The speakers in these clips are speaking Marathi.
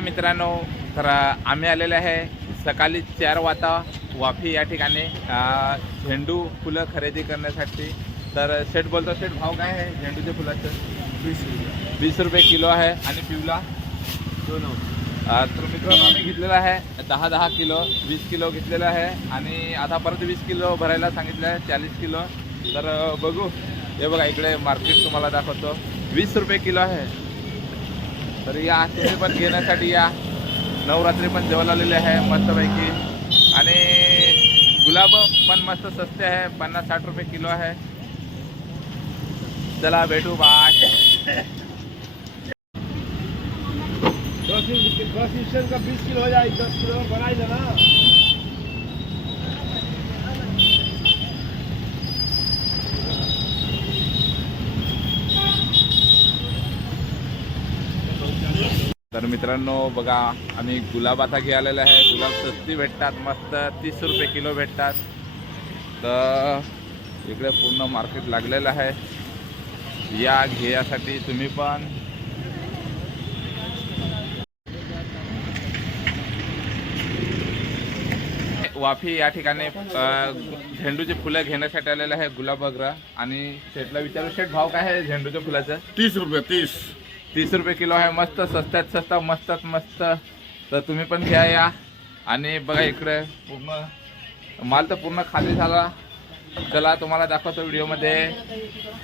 मित्रांनो तर आम्ही आलेले आहे सकाळी चार वाजता वाफी या ठिकाणी. झेंडू फुलं खरेदी करण्यासाठी. तर सेट बोलतो सेट भाव काय आहे झेंडूच्या फुलाचं? वीस रुपये. वीस रुपये किलो आहे आणि पिवला. दोन तर मित्रांनो आम्ही घेतलेला आहे दहा दहा किलो वीस किलो घेतलेला आहे. आणि आता परत वीस किलो भरायला सांगितलं आहे चाळीस किलो. तर बघू. हे बघा इकडे मार्केट तुम्हाला दाखवतो. वीस रुपये किलो आहे. तर या तुम्ही पण घेण्यासाठी या नवरात्री पण जवळ आलेले आहे मस्तपैकी आणि गुलाब पण मस्त सस्ते आहे पन्नास साठ रुपये किलो आहे चला भेटू बाय दस दस का बीस किलो हो जाए दस किलो और बनाई देना तर मित्रांनो बघा आम्ही गुलाब आता घ्यायला आहे. गुलाब सस्ती भेटतात मस्त. तीस रुपये किलो भेटतात. तर इकडे पूर्ण मार्केट लागलेलं आहे. या घ्यासाठी तुम्ही पण. वाफी या ठिकाणी झेंडूचे झेंडूची फुलं घेण्यासाठी आलेलं आहे गुलाब वगैरे आणि शेटला विचारू शेट भाव काय आहे झेंडूच्या फुलाचं? तीस रुपये तीस. तीस रुपये किलो आहे मस्त स्वस्तात स्वस्त मस्तच मस्त. तर तुम्ही पण घ्या या. आणि बघा इकडे पूर्ण माल तर पूर्ण खाली झाला. चला तुम्हाला दाखवतो व्हिडिओमध्ये.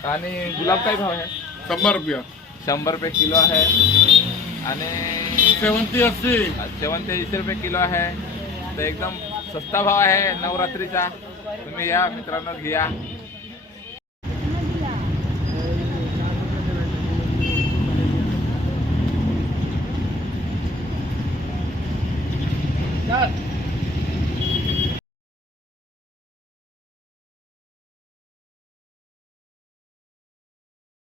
आणि गुलाब काय भाव आहे? शंभर रुपया. शंभर रुपये किलो आहे. आणि सेवंती अस्सी. शेवंती ऐंशी रुपये किलो आहे. तर एकदम सस्ता भाव आहे नवरात्रीचा. तुम्ही या मित्रांनो घ्या. चल